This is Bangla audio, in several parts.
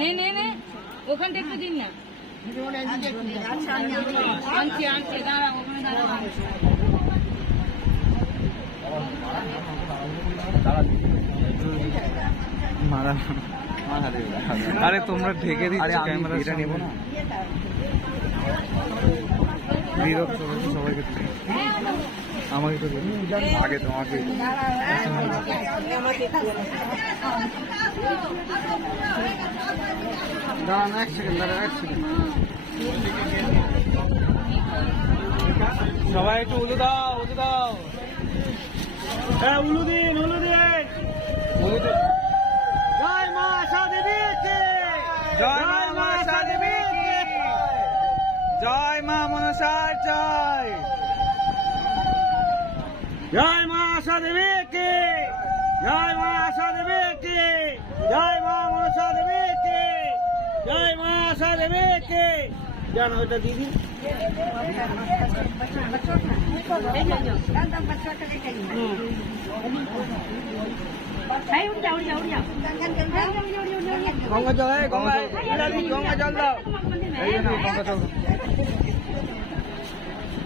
নে নে নে। ওখানটা একটু দিন না। আনছি আনছি দাঁড়া ওখানে দাঁড়া। মারা আরে তোমরা ঢেকে দিচ্ছ ক্যামেরা এটা নেব না। বিরক্ত সবাইকে। আমাকে তো আগে তোমাকে। দাঁড়ান এক সেকেন্ড দাঁড়ান এক সেকেন্ড সবাই একটু উলু দাও উলু দাও। হ্যাঁ উলু দিন উলু দিন উলু দিন জয় মা আশা দেবী জয় মা দেবী জয় মা মনসার জয়। জয় মা আশা দেবী কে জয় মা আশা দেবী কে জয় মা মনসা দেবী কে জয় মা আশা দেবী কে জানো এটা দিদি গঙ্গা জল এই গঙ্গা এই গঙ্গা জল দাও এই না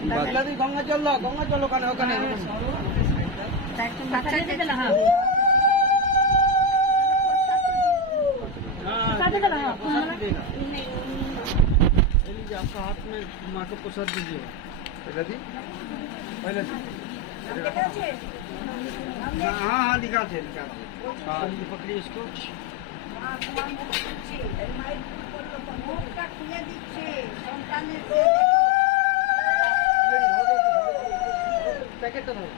গঙ্গা জল দাও গঙ্গা জল দাও গঙ্গা জল ওখানে ওখানে लीजिए आपका हाथ में माँ को प्रसाद दीजिए पहले दी पहले दी हाँ हाँ निकालते निकालते हाँ ये पकड़िए इसको প্যাকেটটা ধরো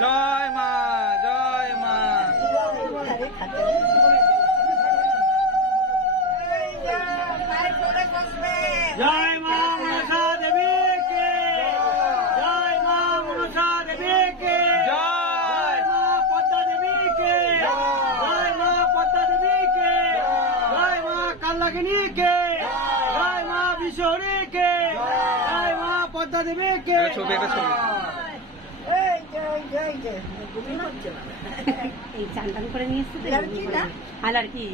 জয় মা জয় মা জয় মা কে জয় মা বিশ্বরে কে জয় মা পদ্মা দেবে কে ছবি একটা ছবি। এই চান টান করে নিয়ে এসছে তো? আর কি